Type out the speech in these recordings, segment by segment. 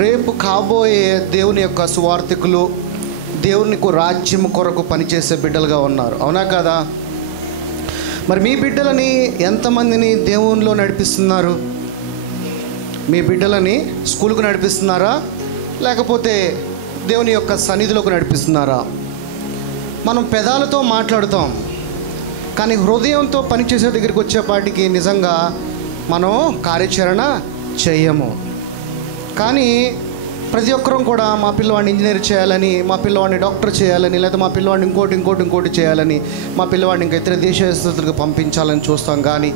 రేపు కాబోయే దేవుని యొక్క సువార్థికులు, దేవుని రాజ్యం కొరకు పనిచేసే బిడ్డలుగా ఉన్నారు, అవునా కదా? మరి మీ బిడ్డలని ఎంతమందిని దేవునిలో నడిపిస్తున్నారు? మీ బిడ్డలని స్కూల్కు నడిపిస్తున్నారా, లేకపోతే దేవుని యొక్క సన్నిధిలోకి నడిపిస్తున్నారా? మనం పెదాలతో మాట్లాడుతాం, కానీ హృదయంతో పనిచేసే దగ్గరికి వచ్చేపాటికి నిజంగా మనం కార్యాచరణ చేయము. కానీ ప్రతి ఒక్కరం కూడా మా పిల్లవాడిని ఇంజనీర్ చేయాలని, మా పిల్లవాడిని డాక్టర్ చేయాలని, లేదా మా పిల్లవాడిని ఇంకోటి చేయాలని, మా పిల్లవాడిని ఇంకా ఇతర దేశస్తులకు పంపించాలని చూస్తాం. కానీ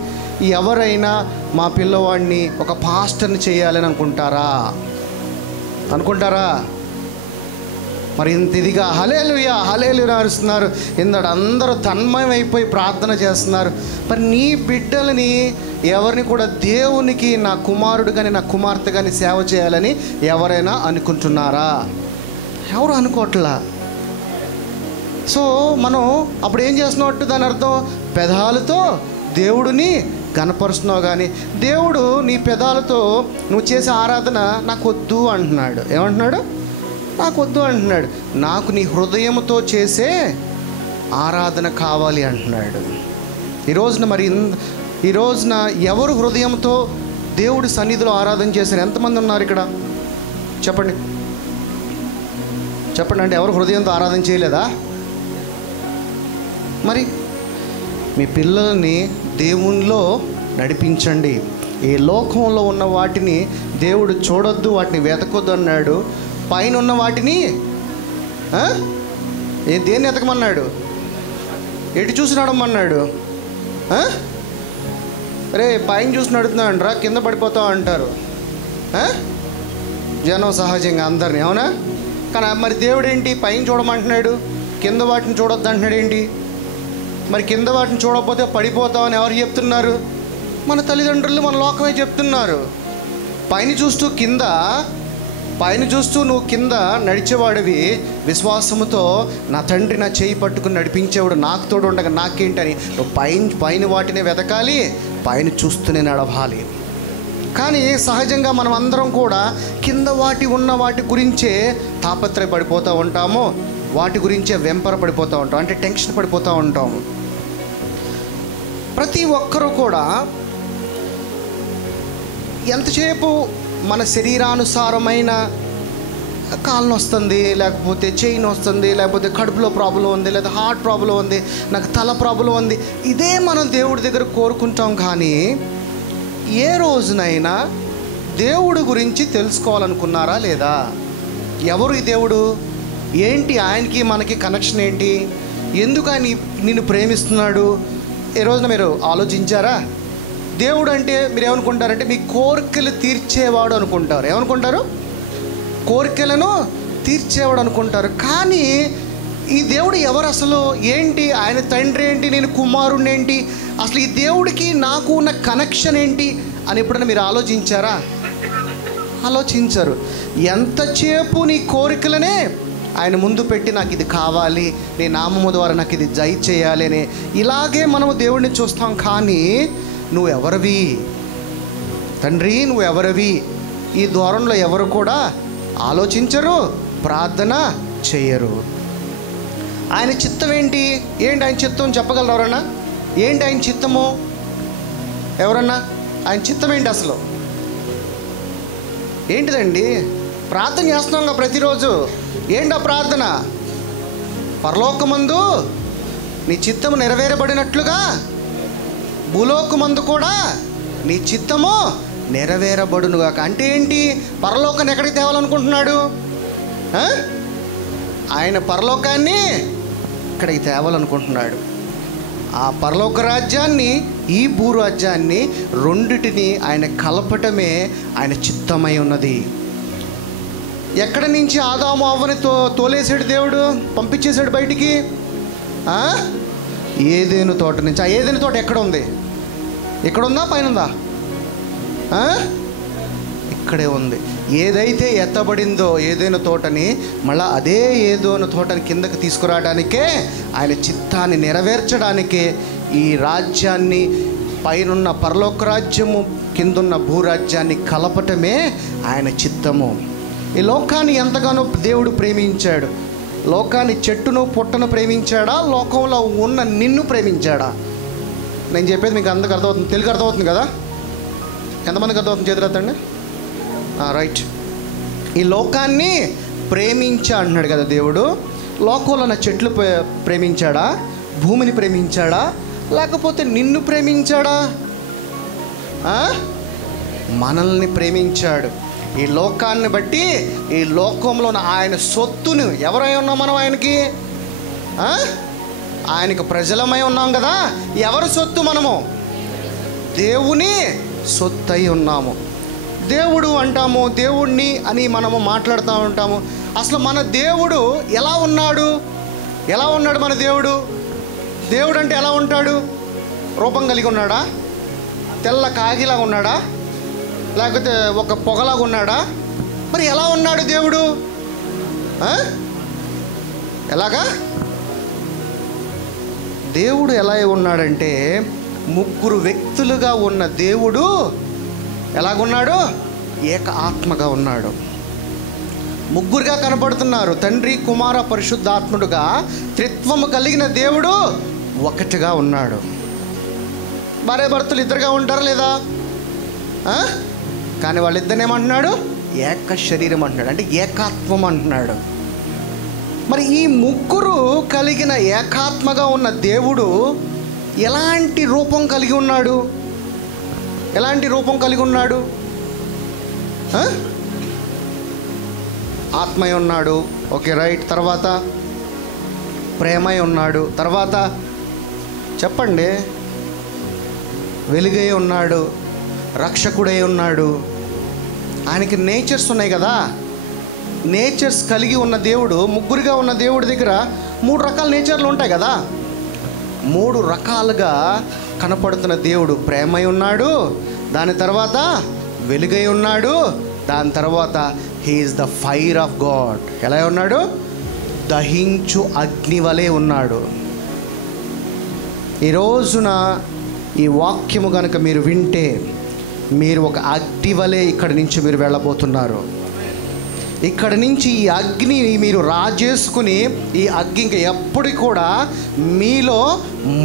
ఎవరైనా మా పిల్లవాడిని ఒక పాస్టర్ని చేయాలని అనుకుంటారా? మరి ఇంత ఇదిగా హల్లెలూయా హల్లెలూయా అరుస్తున్నారు, ఇందడు అందరూ తన్మయం అయిపోయి ప్రార్థన చేస్తున్నారు. మరి నీ బిడ్డలని ఎవరిని కూడా దేవునికి నా కుమారుడు కానీ నా కుమార్తె కానీ సేవ చేయాలని ఎవరైనా అనుకుంటున్నారా? ఎవరు అనుకోవట్లా. సో మనం అప్పుడు ఏం చేస్తున్నట్టు దాని అర్థం, పెదాలతో దేవుడిని కనపరుస్తున్నావు, కానీ దేవుడు నీ పెదాలతో నువ్వు చేసే ఆరాధన నాకు వద్దు అంటున్నాడు. ఏమంటున్నాడు? నాకు వద్దు అంటున్నాడు. నాకు నీ హృదయంతో చేసే ఆరాధన కావాలి అంటున్నాడు. ఈ రోజున ఎవరు హృదయంతో దేవుడి సన్నిధిలో ఆరాధన చేశారు? ఎంతమంది ఉన్నారు ఇక్కడ? చెప్పండి అంటే ఎవరు హృదయంతో ఆరాధన చేయలేదా? మరి మీ పిల్లల్ని దేవునిలో నడిపించండి. ఈ లోకంలో ఉన్న వాటిని దేవుడు చూడొద్దు, వాటిని వెతకొద్దు అన్నాడు. పైన ఉన్న వాటిని దేన్ని ఎతకమన్నాడు? ఎటు చూసి నడమన్నాడు? రే పైన చూసి నడుతున్నాడు రా, కింద పడిపోతావు అంటారు జనం సహజంగా అందరినీ, అవునా? కానీ మరి దేవుడు ఏంటి పైన చూడమంటున్నాడు, కింద వాటిని చూడొద్దు అంటున్నాడు ఏంటి? మరి కింద వాటిని చూడకపోతే పడిపోతామని ఎవరు చెప్తున్నారు? మన తల్లిదండ్రులు, మన లోకమే చెప్తున్నారు. పైన చూస్తూ నువ్వు కింద నడిచేవాడివి విశ్వాసముతో, నా తండ్రి నా చేయి పట్టుకుని నడిపించేవాడు నాకు తోడు ఉండగా నాకేంటని నువ్వు పైన వాటినే వెతకాలి, పైన చూస్తూనే నడవాలి. కానీ సహజంగా మనం అందరం కూడా కింద ఉన్న వాటి గురించే తాపత్రయపడిపోతూ ఉంటాము, వాటి గురించే వెంపరపడిపోతూ ఉంటాం, అంటే టెన్షన్ పడిపోతూ ఉంటాము. ప్రతి ఒక్కరూ కూడా ఎంతసేపు మన శరీరానుసారమైన కాళ్ళు వస్తుంది, లేకపోతే చెయ్యి వస్తుంది, లేకపోతే కడుపులో ప్రాబ్లం ఉంది, లేదా హార్ట్ ప్రాబ్లం ఉంది, నాకు తల ప్రాబ్లం ఉంది, ఇదే మనం దేవుడి దగ్గర కోరుకుంటాం. కానీ ఏ రోజునైనా దేవుడి గురించి తెలుసుకోవాలనుకున్నారా లేదా? ఎవరు ఈ దేవుడు? ఏంటి ఆయనకి మనకి కనెక్షన్ ఏంటి? ఎందుకు ఆయన నిన్ను ప్రేమిస్తున్నాడు? ఏ రోజున మీరు ఆలోచించారా? దేవుడు అంటే మీరు ఏమనుకుంటారంటే మీ కోరికలు తీర్చేవాడు అనుకుంటారు. ఏమనుకుంటారు? కోరికలను తీర్చేవాడు అనుకుంటారు. కానీ ఈ దేవుడు ఎవరు అసలు? ఏంటి ఆయన తండ్రి ఏంటి, నేను కుమారుడిని ఏంటి, అసలు ఈ దేవుడికి నాకు ఉన్న కనెక్షన్ ఏంటి అని ఎప్పుడైనా మీరు ఆలోచించారా? ఆలోచించరు. ఎంతసేపు నీ కోరికలనే ఆయన ముందు పెట్టి నాకు ఇది కావాలి, నీ నామము ద్వారా నాకు ఇది జై చేయాలి అని ఇలాగే మనము దేవుడిని చూస్తాం. కానీ నువ్వెవరివి తండ్రి, నువ్వెవరివి ఈ ధోరణిలో ఎవరు కూడా ఆలోచించరు, ప్రార్థన చేయరు. ఆయన చిత్తం ఏంటి? ఆయన చిత్తం చెప్పగలరు ఎవరన్నా? ఏంటి ఆయన చిత్తము? ఎవరన్నా ఆయన చిత్తం ఏంటి అసలు? ఏంటిదండి? ప్రార్థన చేస్తున్నాం ప్రతిరోజు. ఏంటి ఆ ప్రార్థన? పరలోకమందు నీ చిత్తము నెరవేరబడినట్లుగా భూలోకమందు కూడా నీ చిత్తము నెరవేరబడునుగాక. అంటే ఏంటి? పరలోకాన్ని ఎక్కడికి తేవాలనుకుంటున్నాడు ఆయన? పరలోకాన్ని ఇక్కడికి తేవాలనుకుంటున్నాడు. ఆ పరలోక రాజ్యాన్ని, ఈ భూరాజ్యాన్ని, రెండిటిని ఆయన కలపటమే ఆయన చిత్తమై ఉన్నది. ఎక్కడి నుంచి ఆదాము అవ్వని తోలేసాడు దేవుడు, పంపించేశాడు బయటికి? ఏదేను తోట నుంచి. ఆ ఏదేను తోట ఎక్కడ ఉంది? ఇక్కడ ఉందా, పైన ఉందా? ఇక్కడే ఉంది. ఏదైతే ఎత్తబడిందో ఏదైనా తోటని, మళ్ళీ అదే ఏదోను తోటని కిందకి తీసుకురావడానికే, ఆయన చిత్తాన్ని నెరవేర్చడానికే ఈ రాజ్యాన్ని, పైనున్న పరలోక రాజ్యము కిందున్న భూరాజ్యాన్ని కలపటమే ఆయన చిత్తము. ఈ లోకాన్ని ఎంతగానో దేవుడు ప్రేమించాడు. లోకాన్ని చెట్టును పుట్టను ప్రేమించాడా, లోకంలో ఉన్న నిన్ను ప్రేమించాడా? నేను చెప్పేది మీకు అందరికి అర్థమవుతుంది, తెలుగు అర్థమవుతుంది కదా? ఎంతమందికి అర్థమవుతుంది? చేతులెత్తండి. రైట్. ఈ లోకాన్ని ప్రేమించా అంటున్నాడు కదా దేవుడు. లోకంలో ఉన్న చెట్లు ప్రేమించాడా, భూమిని ప్రేమించాడా, లేకపోతే నిన్ను ప్రేమించాడా? మనల్ని ప్రేమించాడు. ఈ లోకాన్ని బట్టి, ఈ లోకంలో ఆయన సొత్తును, ఎవరై ఉన్నాం మనం ఆయనకి? ఆయనకు ప్రజలమై ఉన్నాం కదా. ఎవరి సొత్తు మనము? దేవుని సొత్తు అయి ఉన్నాము. దేవుడు అంటాము, దేవుణ్ణి అని మనము మాట్లాడుతూ ఉంటాము. అసలు మన దేవుడు ఎలా ఉన్నాడు? ఎలా ఉన్నాడు మన దేవుడు? దేవుడు అంటే ఎలా ఉంటాడు? రూపం కలిగి ఉన్నాడా? తెల్ల కాగిలాగా ఉన్నాడా? లేకపోతే ఒక పొగలాగా ఉన్నాడా? మరి ఎలా ఉన్నాడు దేవుడు? ఎలాగా? దేవుడు ఎలా ఉన్నాడంటే, ముగ్గురు వ్యక్తులుగా ఉన్న దేవుడు ఎలాగున్నాడు? ఏక ఆత్మగా ఉన్నాడు. ముగ్గురుగా కనపడుతున్నారు. తండ్రి, కుమార, పరిశుద్ధాత్ముడుగా త్రిత్వము కలిగిన దేవుడు ఒకటిగా ఉన్నాడు. భార్యాభర్తలు ఇద్దరుగా ఉంటారా లేదా? కానీ వాళ్ళిద్దరిని ఏమంటున్నాడు? ఏక శరీరం అంటున్నాడు, అంటే ఏకాత్వం అంటున్నాడు. మరి ఈ ముగ్గురు కలిగిన ఏకాత్మగా ఉన్న దేవుడు ఎలాంటి రూపం కలిగి ఉన్నాడు? ఎలాంటి రూపం కలిగి ఉన్నాడు? ఆత్మై ఉన్నాడు. Okay, right. తర్వాత ప్రేమై ఉన్నాడు. తర్వాత చెప్పండి. వెలుగై ఉన్నాడు, రక్షకుడై ఉన్నాడు. ఆయనకి నేచర్స్ ఉన్నాయి కదా. నేచర్స్ కలిగి ఉన్న దేవుడు, ముగ్గురుగా ఉన్న దేవుడి దగ్గర 3 రకాల నేచర్లు ఉంటాయి కదా. 3 రకాలుగా కనపడుతున్న దేవుడు ప్రేమై ఉన్నాడు, దాని తర్వాత వెలుగై ఉన్నాడు, దాని తర్వాత he is the fire of God. ఎలా ఉన్నాడు? దహించు అగ్ని వలె ఉన్నాడు. ఈ రోజున ఈ వాక్యము కనుక మీరు వింటే, మీరు ఒక అగ్ని వలె ఇక్కడి నుంచి మీరు వెళ్ళబోతున్నారు. ఇక్కడి నుంచి ఈ అగ్ని మీరు రాజేసుకుని, ఈ అగ్ని ఇంకా ఎప్పటికి కూడా మీలో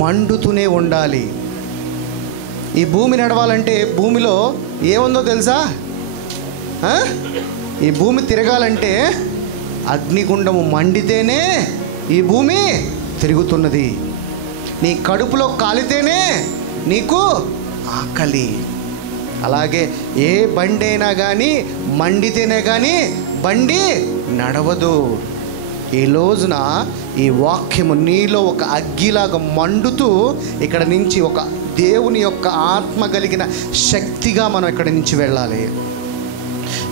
మండుతూనే ఉండాలి. ఈ భూమి నడవాలంటే భూమిలో ఏముందో తెలుసా? ఈ భూమి తిరగాలంటే అగ్నిగుండము మండితేనే ఈ భూమి తిరుగుతున్నది. నీ కడుపులో కాలితేనే నీకు ఆకలి. అలాగే ఏ బండి అయినా కానీ మండితేనే కానీ బండి నడవదు. ఈ రోజున ఈ వాక్యము నీలో ఒక అగ్గిలాగా మండుతూ ఇక్కడ నుంచి ఒక దేవుని యొక్క ఆత్మ కలిగిన శక్తిగా మనం ఇక్కడి నుంచి వెళ్ళాలి.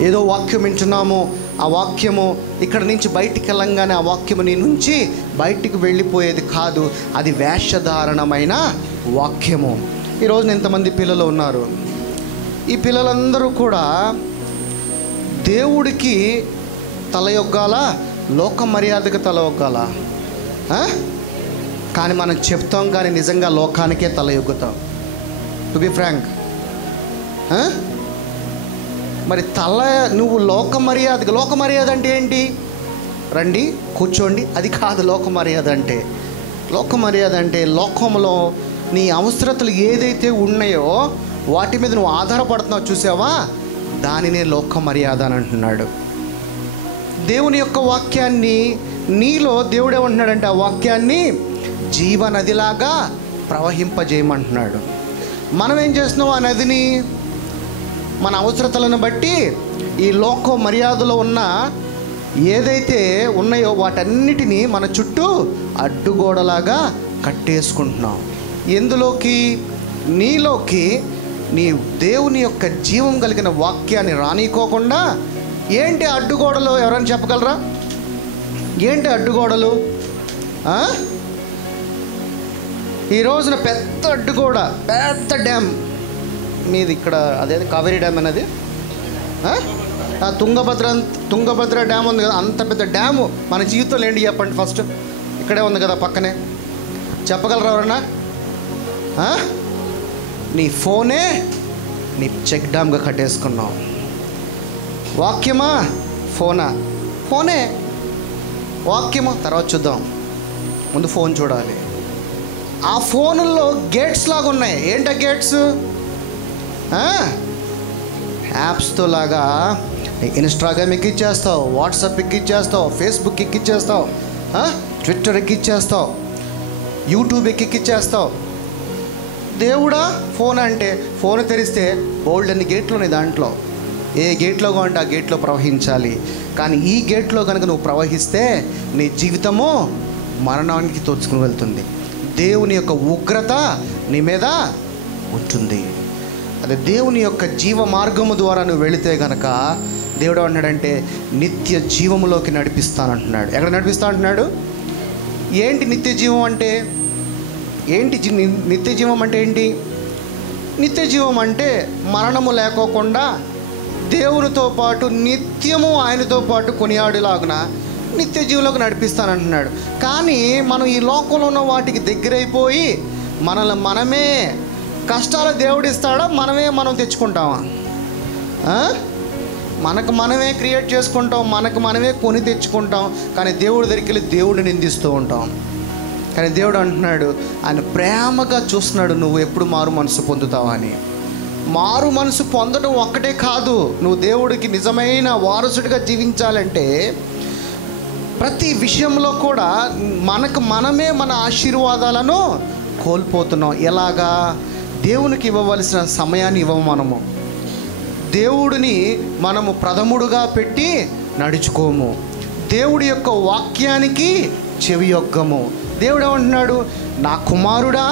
ఏదో వాక్యం వింటున్నాము, ఆ వాక్యము ఇక్కడ నుంచి బయటికి వెళ్ళంగానే ఆ వాక్యము నీ నుంచి బయటికి వెళ్ళిపోయేది కాదు. అది వేషధారణమైన వాక్యము. ఈరోజు ఎంతమంది పిల్లలు ఉన్నారు? ఈ పిల్లలందరూ కూడా దేవుడికి తలయొగ్గాలా, లోక మర్యాదకు తలయొగ్గాలా? కానీ మనం చెప్తాం, కానీ నిజంగా లోకానికే తలయొగ్గుతాం. To be frank. మరి నువ్వు లోక మర్యాద అంటే ఏంటి? రండి కూర్చోండి, అది కాదు లోక మర్యాద అంటే. లోక మర్యాద అంటే లోకంలో నీ అవసరతలు ఏదైతే ఉన్నాయో వాటి మీద నువ్వు ఆధారపడుతున్నావు, చూసావా? దానినే లోక మర్యాద అని అంటున్నాడు. దేవుని యొక్క వాక్యాన్ని నీలో దేవుడు ఏమంటున్నాడంటే, ఆ వాక్యాన్ని జీవనదిలాగా ప్రవహింపజేయమంటున్నాడు. మనం ఏం చేస్తున్నాం? ఆ నదిని మన అవసరతలను బట్టి ఈ లోక మర్యాదలో ఉన్న ఏదైతే ఉన్నాయో వాటన్నిటినీ మన చుట్టూ అడ్డుగోడలాగా కట్టేసుకుంటున్నాం. ఎందులోకి? నీలోకి నీ దేవుని యొక్క జీవం కలిగిన వాక్యాన్ని రానికోకుండా. ఏంటి అడ్డుగోడలు? ఎవరైనా చెప్పగలరా? ఏంటి అడ్డుగోడలు? ఈ రోజున పెద్ద అడ్డుగోడ, పెద్ద డ్యామ్ మీది ఇక్కడ, అదే కావేరీ డ్యామ్ అనేది, తుంగభద్ర డ్యామ్ ఉంది కదా, అంత పెద్ద డ్యాము మన జీవితంలో ఏంటి చెప్పండి? ఫస్ట్ ఇక్కడే ఉంది కదా పక్కనే. చెప్పగలరా ఎవరన్నా? నీ ఫోనే నీ చెక్ డ్యామ్గా కట్టేసుకున్నావు. వాక్యమా ఫోనా? ఫోనే. వాక్యమా తర్వాత చూద్దాం, ముందు ఫోన్ చూడాలి. ఆ ఫోనుల్లో గేట్స్ లాగా ఉన్నాయి. ఏంటా గేట్స్? యాప్స్తో లాగా ఇన్స్టాగ్రామ్ ఎక్కిచ్చేస్తావు, వాట్సాప్ ఎక్కిచ్చేస్తావు, ఫేస్బుక్ ఎక్కిచ్చేస్తావు, ట్విట్టర్ ఎక్కిచ్చేస్తావు, యూట్యూబ్ ఎక్కిచ్చేస్తావు. దేవుడా ఫోన్ అంటే ఫోన్ తెరిస్తే బోల్డ్ అన్ని గేట్లు ఉన్నాయి. దాంట్లో ఏ గేట్లో అంటే ఆ గేట్లో ప్రవహించాలి. కానీ ఈ గేట్లో కనుక నువ్వు ప్రవహిస్తే నీ జీవితము మరణానికి తోచుకుని వెళ్తుంది. దేవుని యొక్క ఉగ్రత నీ మీద ఉంటుంది. అదే దేవుని యొక్క జీవ మార్గము ద్వారా నువ్వు వెళితే కనుక దేవుడు అన్నాడంటే నిత్య జీవములోకి నడిపిస్తానంటున్నాడు. ఎక్కడ నడిపిస్తా అంటున్నాడు? ఏంటి నిత్య జీవం అంటే ఏంటి? నిత్య జీవం అంటే ఏంటి? నిత్య జీవం అంటే మరణము లేకోకుండా దేవునితో పాటు నిత్యము ఆయనతో పాటు కొనియాడేలాగున నిత్య జీవంలోకి నడిపిస్తానంటున్నాడు. కానీ మనం ఈ లోకంలో ఉన్న వాటికి దగ్గరైపోయి మనల్ని మనమే కష్టాలు దేవుడు ఇస్తాడా, మనం తెచ్చుకుంటామా? మనకు మనమే క్రియేట్ చేసుకుంటాం, మనకు మనమే కొని తెచ్చుకుంటాం. కానీ దేవుడి దగ్గరికి వెళ్ళి దేవుడిని నిందిస్తూ ఉంటాం. కానీ దేవుడు అంటున్నాడు, ఆయన ప్రేమగా చూస్తున్నాడు నువ్వు ఎప్పుడు మారు మనసు పొందుతావా అని. మారు మనసు పొందడం ఒక్కటే కాదు, నువ్వు దేవుడికి నిజమైన వారసుడిగా జీవించాలంటే ప్రతి విషయంలో కూడా మనకు మనమే మన ఆశీర్వాదాలను కోల్పోతున్నాం. ఎలాగా? దేవునికి ఇవ్వవలసిన సమయాన్ని ఇవ్వము. మనము దేవుడిని మనము ప్రథముడుగా పెట్టి నడుచుకోము. దేవుడి యొక్క వాక్యానికి చెవి యొగ్గము. దేవుడు ఏమంటున్నాడు? నా కుమారుడా,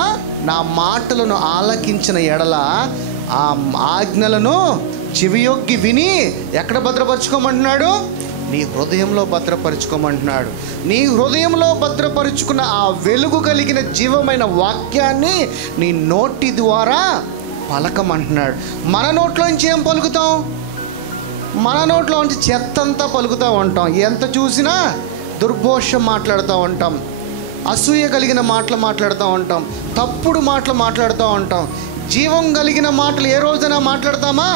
నా మాటలను ఆలకించిన ఎడల ఆ ఆజ్ఞలను చెవియొగ్గి విని ఎక్కడ భద్రపరచుకోమంటున్నాడు? నీ హృదయంలో భద్రపరుచుకోమంటున్నాడు. నీ హృదయంలో భద్రపరుచుకున్న ఆ వెలుగు కలిగిన జీవమైన వాక్యాన్ని నీ నోటి ద్వారా పలకమంటున్నాడు. మన నోట్లోంచి ఏం పలుకుతాం? మన నోట్లోంచి చెత్తంతా పలుకుతూ ఉంటాం. ఎంత చూసినా దుర్భోషం మాట్లాడుతూ ఉంటాం, అసూయ కలిగిన మాటలు మాట్లాడుతూ ఉంటాం, తప్పుడు మాటలు మాట్లాడుతూ ఉంటాం. జీవం కలిగిన మాటలు ఏ రోజైనా మాట్లాడతామా?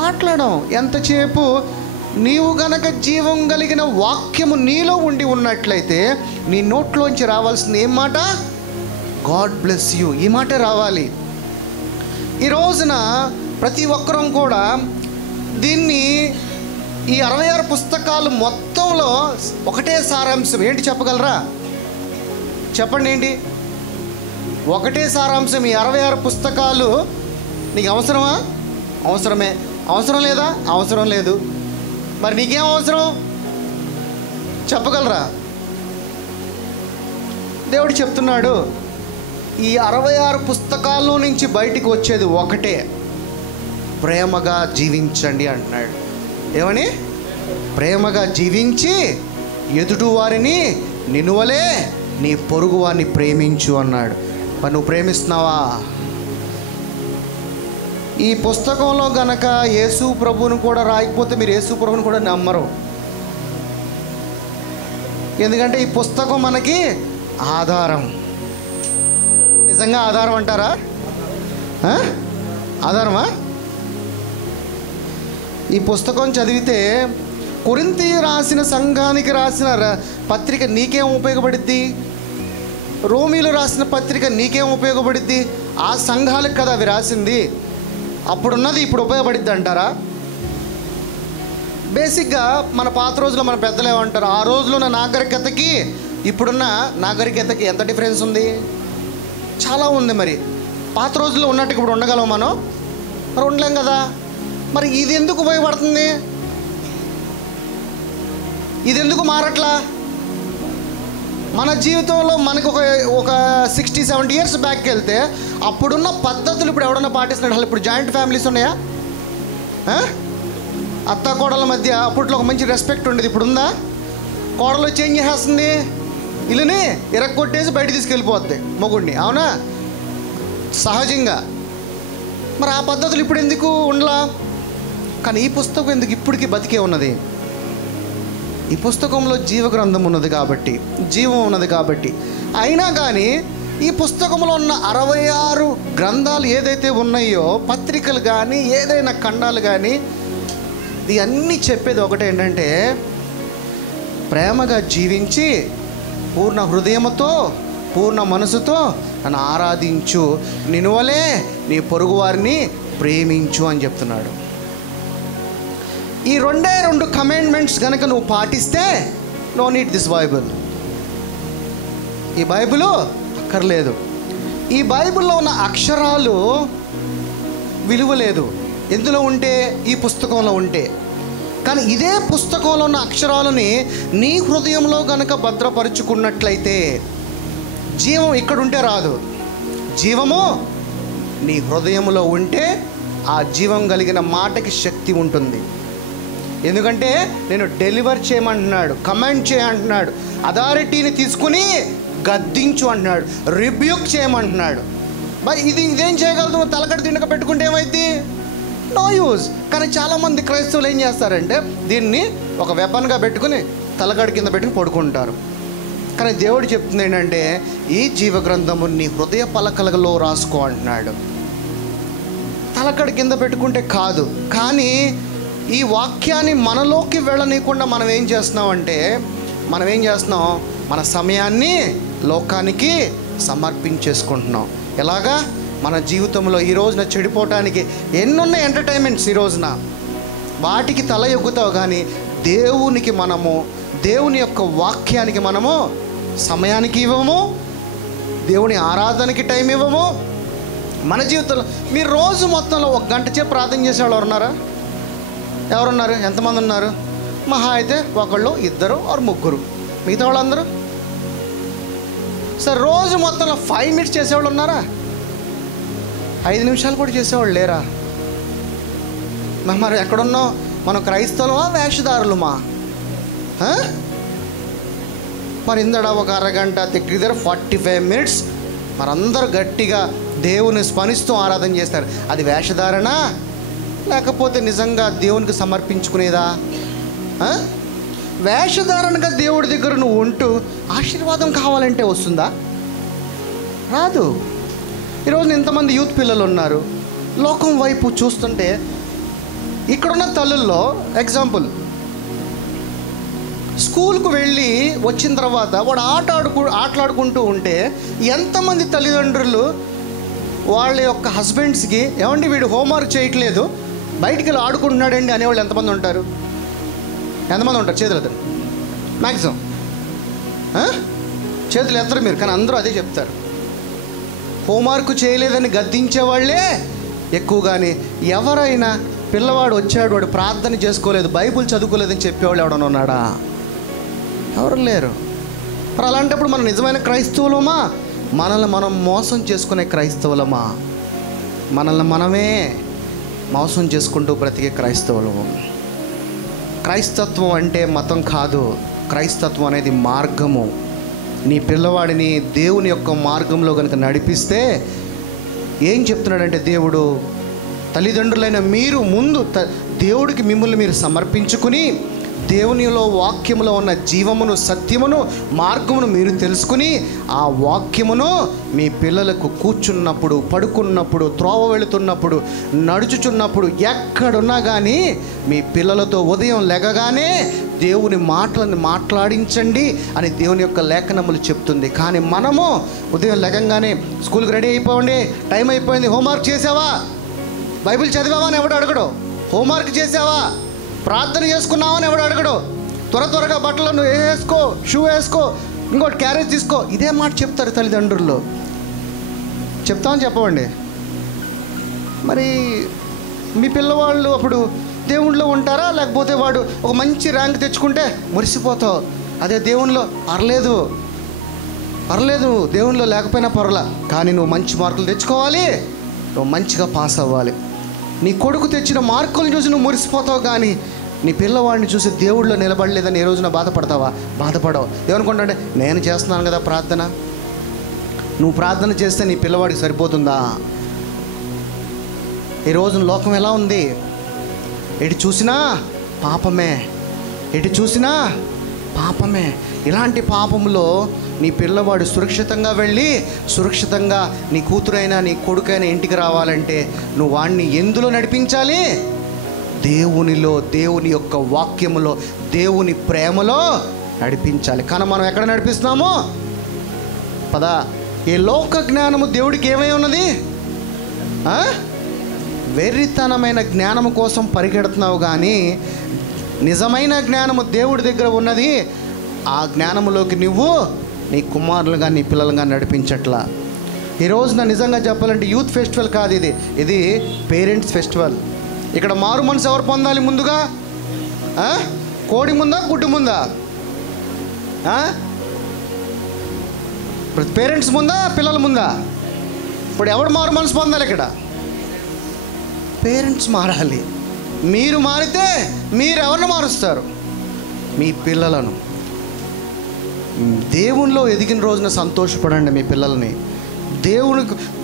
మాట్లాడం. ఎంతసేపు నీవు గనక జీవం కలిగిన వాక్యము నీలో ఉండి ఉన్నట్లయితే నీ నోట్లోంచి రావాల్సింది ఏం మాట? గాడ్ బ్లెస్ యూ, ఈ మాట రావాలి. ఈ రోజున ప్రతి ఒక్కరం కూడా దీన్ని ఈ 66 పుస్తకాలు మొత్తంలో ఒకటే సారాంశం ఏంటి చెప్పగలరా? చెప్పండి ఏంటి? ఒకటే సారాంశం. ఈ 66 పుస్తకాలు నీకు అవసరమా? అవసరమే. అవసరం లేదా? అవసరం లేదు. మరి నీకేం అవసరం చెప్పగలరా? దేవుడు చెప్తున్నాడు, ఈ 66 పుస్తకాల్లో నుంచి బయటికి వచ్చేది ఒకటే, ప్రేమగా జీవించండి అంటున్నాడు. ఏమని? ప్రేమగా జీవించి ఎదుటి వారిని నిన్నువలే నీ పొరుగు వారిని ప్రేమించు అన్నాడు. మరి నువ్వు ప్రేమిస్తున్నావా? ఈ పుస్తకంలో గనక యేసు ప్రభువును కూడా రాయకపోతే మీరు యేసు ప్రభువును కూడా నమ్మరు. ఎందుకంటే ఈ పుస్తకం మనకి ఆధారం. నిజంగా ఆధారం అంటారా? ఆధారమా? ఈ పుస్తకం చదివితే కొరింథీ రాసిన సంఘానికి రాసిన పత్రిక నీకేం ఉపయోగపడుద్ది? రోమీలు రాసిన పత్రిక నీకేం ఉపయోగపడుద్ది? ఆ సంఘాలకు కదా అవి రాసింది. అప్పుడున్నది ఇప్పుడు ఉపయోగపడుద్ది అంటారా? బేసిక్గా మన పాత రోజుల్లో మన పెద్దలు ఏమంటారు, ఆ రోజులో ఉన్న నాగరికతకి ఇప్పుడున్న నాగరికతకి ఎంత డిఫరెన్స్ ఉంది? చాలా ఉంది. మరి పాత రోజుల్లో ఉన్నట్టు ఇప్పుడు ఉండగలం మనం? మరి ఉండలేం కదా. మరి ఇది ఎందుకు ఉపయోగపడుతుంది? ఇది ఎందుకు మారట్లా? మన జీవితంలో మనకు ఒక 60-70 ఇయర్స్ బ్యాక్కి వెళ్తే అప్పుడున్న పద్ధతులు ఇప్పుడు ఎవడన్నా పాటిస్తున్నాడు? అసలు ఇప్పుడు జాయింట్ ఫ్యామిలీస్ ఉన్నాయా? అత్త కోడల మధ్య అప్పట్లో ఒక మంచి రెస్పెక్ట్ ఉండేది. ఇప్పుడు ఉందా? కోడలు చేంజ్ చేసేస్తుంది, ఇల్లుని ఇరక్కొట్టేసి బయట తీసుకెళ్ళిపోద్ది మొగుడిని. అవునా? సహజంగా. మరి ఆ పద్ధతులు ఇప్పుడు ఎందుకు ఉండలా? కానీ ఈ పుస్తకం ఎందుకు ఇప్పటికీ బతికే ఉన్నది? ఈ పుస్తకంలో జీవగ్రంథం ఉన్నది కాబట్టి, జీవం ఉన్నది కాబట్టి. అయినా కానీ ఈ పుస్తకంలో ఉన్న 66 గ్రంథాలు ఏదైతే ఉన్నాయో, పత్రికలు కానీ ఏదైనా ఖండాలు కానీ, ఇవన్నీ చెప్పేది ఒకటే, ఏంటంటే ప్రేమగా జీవించి పూర్ణ హృదయముతో పూర్ణ మనసుతో నన్ను ఆరాధించు, నిన్ను వలే నీ పొరుగువారిని ప్రేమించు అని చెప్తున్నాడు. ఈ 2 కమాండ్మెంట్స్ కనుక నువ్వు పాటిస్తే నో నీడ్ దిస్ బైబుల్. ఈ బైబిలు అక్కర్లేదు. ఈ బైబిల్లో ఉన్న అక్షరాలు విలువ లేదు ఎందులో ఉంటే, ఈ పుస్తకంలో ఉంటే. కానీ ఇదే పుస్తకంలో ఉన్న అక్షరాలని నీ హృదయంలో గనక భద్రపరుచుకున్నట్లయితే జీవం ఇక్కడ ఉంటే రాదు. జీవము నీ హృదయంలో ఉంటే ఆ జీవం కలిగిన మాటకి శక్తి ఉంటుంది. ఎందుకంటే నేను డెలివర్ చేయమంటున్నాడు, కమాండ్ చేయంటున్నాడు, అథారిటీని తీసుకుని గద్దించు అంటున్నాడు, రిబ్యూక్ చేయమంటున్నాడు. ఇదేం చేయగలదు? తలకడ తినక పెట్టుకుంటే ఏమైంది? No use. కానీ చాలామంది క్రైస్తవులు ఏం చేస్తారంటే దీన్ని ఒక వెపన్గా పెట్టుకుని తలకడ కింద పెట్టుకుని పడుకుంటారు. కానీ దేవుడు చెప్తుంది ఏంటంటే ఈ జీవగ్రంథము నీ హృదయ పలకలలో రాసుకో అంటున్నాడు. తలకడ కింద పెట్టుకుంటే కాదు. కానీ ఈ వాక్యాన్ని మనలోకి వెళ్ళనీయకుండా మనం ఏం చేస్తున్నాం, మన సమయాన్ని లోకానికి సమర్పించేసుకుంటున్నాం. ఎలాగా? మన జీవితంలో ఈ రోజున చెడిపోవటానికి ఎన్నున్నాయి ఎంటర్టైన్మెంట్స్. ఈ రోజున వాటికి తల ఎగ్గుతావు, కానీ దేవుని యొక్క వాక్యానికి మనము సమయానికి ఇవ్వము, దేవుని ఆరాధనకి టైం ఇవ్వము. మన జీవితంలో మీరు రోజు మొత్తంలో 1 గంట సేపు ప్రార్థన చేసేవాళ్ళు ఎవరున్నారు? ఎంతమంది ఉన్నారు? మహా అయితే 1, 2 ఆర్ 3. మిగతా వాళ్ళందరూ సార్ రోజు మొత్తంలో 5 మినిట్స్ చేసేవాళ్ళు ఉన్నారా? 5 నిమిషాలు కూడా చేసేవాళ్ళు లేరా? మరి ఎక్కడున్నాం? మనం క్రైస్తవులమా వేషధారులమా? మరి ఇందడ ఒక అరగంట దగ్గర 45 మినిట్స్ మరందరూ గట్టిగా దేవుని స్మరిస్తూ ఆరాధన చేస్తారు. అది వేషధారణ లేకపోతే నిజంగా దేవునికి సమర్పించుకునేదా? వేషధారణగా దేవుడి దగ్గర నువ్వు ఉంటూ ఆశీర్వాదం కావాలంటే వస్తుందా? రాదు. ఈరోజు ఎంతమంది యూత్ పిల్లలు ఉన్నారు, లోకం వైపు చూస్తుంటే ఇక్కడున్న తల్లుల్లో ఎగ్జాంపుల్, స్కూల్కు వెళ్ళి వచ్చిన తర్వాత వాడు ఆటలాడుకుంటూ ఉంటే ఎంతమంది తల్లిదండ్రులు వాళ్ళ యొక్క హస్బెండ్స్కి ఏమండి వీడు హోంవర్క్ చేయట్లేదు బయటికి వెళ్ళి ఆడుకుంటున్నాడండి అనేవాళ్ళు ఎంతమంది ఉంటారు? చేతులు ఎత్తరు. మ్యాక్సిమం చేతులు ఎత్తరు మీరు, కానీ అందరూ అదే చెప్తారు. హోంవర్క్ చేయలేదని గద్దించేవాళ్ళే ఎక్కువ. కానీ ఎవరైనా పిల్లవాడు వచ్చాడు, వాడు ప్రార్థన చేసుకోలేదు, బైబుల్ చదువుకోలేదని చెప్పేవాళ్ళు ఎవడన్నా ఉన్నాడా? ఎవరు లేరు. మరి అలాంటప్పుడు మనం నిజమైన క్రైస్తవులమా? మనల్ని మనం మోసం చేసుకునే క్రైస్తవులమా? మనల్ని మనమే మోసం చేసుకుంటూ బ్రతికే క్రైస్తవులము. క్రైస్తత్వం అంటే మతం కాదు. క్రైస్తత్వం అనేది మార్గము. నీ పిల్లవాడిని దేవుని యొక్క మార్గంలో కనుక నడిపిస్తే ఏం చెప్తున్నాడంటే దేవుడు, తల్లిదండ్రులైన మీరు ముందు దేవుడికి మిమ్మల్ని మీరు సమర్పించుకుని దేవునిలో వాక్యములో ఉన్న జీవమును, సత్యమును, మార్గమును మీరు తెలుసుకుని ఆ వాక్యమును మీ పిల్లలకు కూర్చున్నప్పుడు, పడుకున్నప్పుడు, త్రోవ వెళుతున్నప్పుడు, నడుచుచున్నప్పుడు, ఎక్కడున్నా కానీ మీ పిల్లలతో ఉదయం లెగగానే దేవుని మాటలను మాట్లాడించండి అని దేవుని యొక్క లేఖనములు చెప్తుంది. కానీ మనము ఉదయం లెగంగానే స్కూల్కి రెడీ అయిపోండి, టైం అయిపోయింది, హోంవర్క్ చేసావా, బైబిల్ చదివావా అని ఎవడు అడగడు, హోంవర్క్ చేసావా, ప్రార్థన చేసుకున్నావా అని ఎవడు అడగడు, త్వరగా బట్టలను వేసుకో, షూ వేసుకో, ఇంకోటి క్యారేజ్ తీసుకో, ఇదే మాట చెప్తారు తల్లిదండ్రులు. చెప్తామని చెప్పవండి. మరి మీ పిల్లవాళ్ళు అప్పుడు దేవుళ్ళో ఉంటారా? లేకపోతే వాడు ఒక మంచి ర్యాంక్ తెచ్చుకుంటే మురిసిపోతావు, అదే దేవునిలో పర్లేదు దేవునిలో లేకపోయినా పర్వాలా, కానీ నువ్వు మంచి మార్కులు తెచ్చుకోవాలి, నువ్వు మంచిగా పాస్ అవ్వాలి. నీ కొడుకు తెచ్చిన మార్కులను చూసి నువ్వు మురిసిపోతావు, కానీ నీ పిల్లవాడిని చూసి దేవుళ్ళో నిలబడలేదని ఏ రోజున బాధపడతావా? బాధపడవు. ఏమనుకుంటాంటే నేను చేస్తున్నాను కదా ప్రార్థన, నువ్వు ప్రార్థన చేస్తే నీ పిల్లవాడికి సరిపోతుందా? ఈ రోజున లోకం ఎలా ఉంది? ఎటు చూసినా పాపమే. ఇలాంటి పాపంలో నీ పిల్లవాడు సురక్షితంగా వెళ్ళి సురక్షితంగా నీ కూతురైనా నీ కొడుకైనా ఇంటికి రావాలంటే నువ్వు వాడిని ఎందులో నడిపించాలి? దేవునిలో, దేవుని యొక్క వాక్యములో, దేవుని ప్రేమలో నడిపించాలి. కానీ మనం ఎక్కడ నడిపిస్తున్నాము? పదా, ఈ లోక జ్ఞానము దేవుడికి ఏమై ఉన్నది? వెర్రితనమైన జ్ఞానము కోసం పరిగెడుతున్నావు, కానీ నిజమైన జ్ఞానము దేవుడి దగ్గర ఉన్నది. ఆ జ్ఞానములోకి నువ్వు నీ కుమారులుగా నీ పిల్లలుగా నడిపించట్లా. ఈ రోజున నిజంగా చెప్పాలంటే యూత్ ఫెస్టివల్ కాదు ఇది, ఇది పేరెంట్స్ ఫెస్టివల్. ఇక్కడ మారు మనసు ఎవరు పొందాలి? ముందుగా కోడి ముందా గుడ్డు ముందా? ఇప్పుడు పేరెంట్స్ ముందా పిల్లల ముందా? ఇప్పుడు ఎవడు మారు మనసు పొందాలి? ఇక్కడ పేరెంట్స్ మారాలి. మీరు మారితే మీరు ఎవరిని మారుస్తారు? మీ పిల్లలను. దేవునిలో ఎదిగిన రోజున సంతోషపడండి మీ పిల్లల్ని.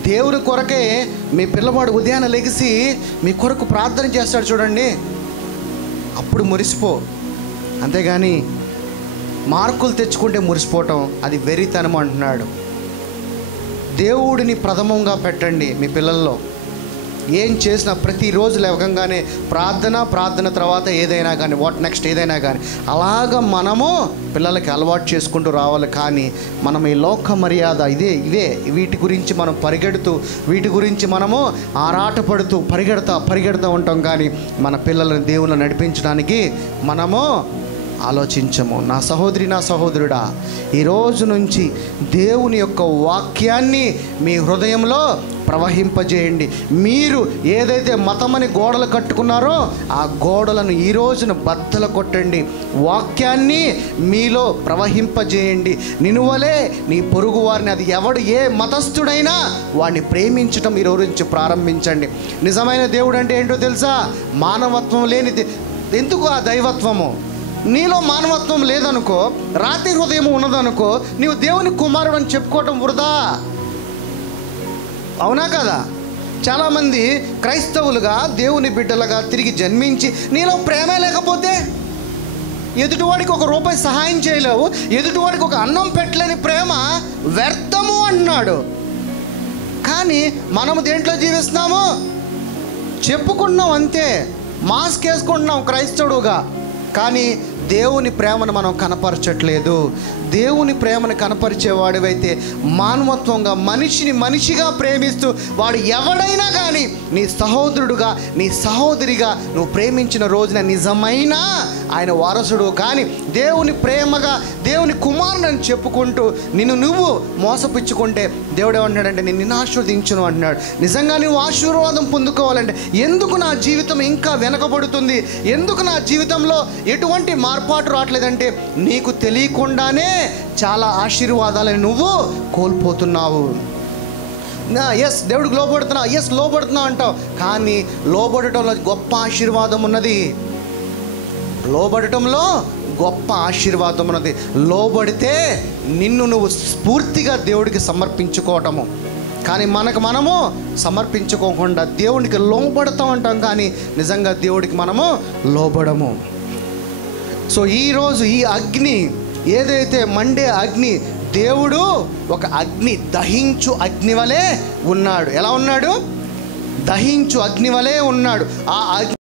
దేవుని కొరకే మీ పిల్లవాడు ఉదయాన్నే లెగిసి మీ కొరకు ప్రార్థన చేస్తాడు చూడండి, అప్పుడు మురిసిపో. అంతేగాని మార్కులు తెచ్చుకుంటే మురిసిపోవటం అది వెర్రితనం అంటున్నాడు. దేవుడిని ప్రథమంగా పెట్టండి మీ పిల్లల్లో. ఏం చేసినా ప్రతిరోజు లేవకంగానే ప్రార్థన తర్వాత ఏదైనా కానీ వాట్ నెక్స్ట్ ఏదైనా కానీ అలాగా మనము పిల్లలకి అలవాటు చేసుకుంటూ రావాలి. కానీ మనం ఈ లోక మర్యాద ఇవే వీటి గురించి మనం పరిగెడుతూ వీటి గురించి మనము ఆరాటపడుతూ పరిగెడతా ఉంటాం. కానీ మన పిల్లలను దేవుని నడిపించడానికి మనము ఆలోచించము. నా సహోదరి, నా సహోదరుడా, ఈరోజు నుంచి దేవుని యొక్క వాక్యాన్ని మీ హృదయంలో ప్రవహింపజేయండి. మీరు ఏదైతే మతమని గోడలు కట్టుకున్నారో ఆ గోడలను ఈ రోజున బద్దలు కొట్టండి. వాక్యాన్ని మీలో ప్రవహింపజేయండి. నినువలే నీ పొరుగు వారిని, అది ఎవడు ఏ మతస్థుడైనా వాడిని ప్రేమించటం ఈ రోజు నుంచి ప్రారంభించండి. నిజమైన దేవుడు అంటే ఏంటో తెలుసా? మానవత్వం లేనిది. ఎందుకు ఆ దైవత్వము? నీలో మానవత్వం లేదనుకో, రాతి హృదయం ఉన్నదనుకో, నీవు దేవుని కుమారుడు అని చెప్పుకోవటం వృధా. అవునా కదా? చాలామంది క్రైస్తవులుగా దేవుని బిడ్డలుగా తిరిగి జన్మించి నీలో ప్రేమే లేకపోతే, ఎదుటివాడికి ఒక రూపాయి సహాయం చేయలేవు, ఎదుటివాడికి ఒక అన్నం పెట్టలేని ప్రేమ వ్యర్థము అన్నాడు. కానీ మనము దేంట్లో జీవిస్తున్నాము? చెప్పుకుంటున్నాం అంతే, మాస్క్ వేసుకుంటున్నాం క్రైస్తవుడుగా, కానీ దేవుని ప్రేమను మనం కనపరచట్లేదు. దేవుని ప్రేమను కనపరిచేవాడివైతే మానవత్వంగా మనిషిగా ప్రేమిస్తూ వాడు ఎవడైనా కానీ నీ సహోదరుడుగా నీ సహోదరిగా నువ్వు ప్రేమించిన రోజున నిజమైన ఆయన వారసుడు. కానీ దేవుని ప్రేమగా దేవుని కుమారుని అని చెప్పుకుంటూ నువ్వు మోసపుచ్చుకుంటే దేవుడు ఏమంటున్నాడంటే నేను నిన్ను ఆశీర్వదించును అంటున్నాడు. నిజంగా నువ్వు ఆశీర్వాదం పొందుకోవాలంటే ఎందుకు నా జీవితం ఇంకా వెనకబడుతుంది, ఎందుకు నా జీవితంలో ఎటువంటి మార్పాటు రావట్లేదంటే నీకు తెలియకుండానే చాలా ఆశీర్వాదాలని నువ్వు కోల్పోతున్నావు. ఎస్ దేవుడికి లోబడుతున్నావు అంటావు, కానీ లోబడటంలో గొప్ప ఆశీర్వాదం ఉన్నది. లోబడితే నిన్ను నువ్వు స్ఫూర్తిగా దేవుడికి సమర్పించుకోవటము. కానీ మనము సమర్పించుకోకుండా దేవుడికి లోబడతాం అంటాం, కానీ నిజంగా దేవుడికి మనము లోబడము. సో ఈరోజు ఈ అగ్ని ఏదైతే మండే అగ్ని, దేవుడు ఒక అగ్ని, దహించు అగ్ని వలె ఉన్నాడు. ఎలా ఉన్నాడు? దహించు అగ్ని వలె ఉన్నాడు. ఆ అగ్ని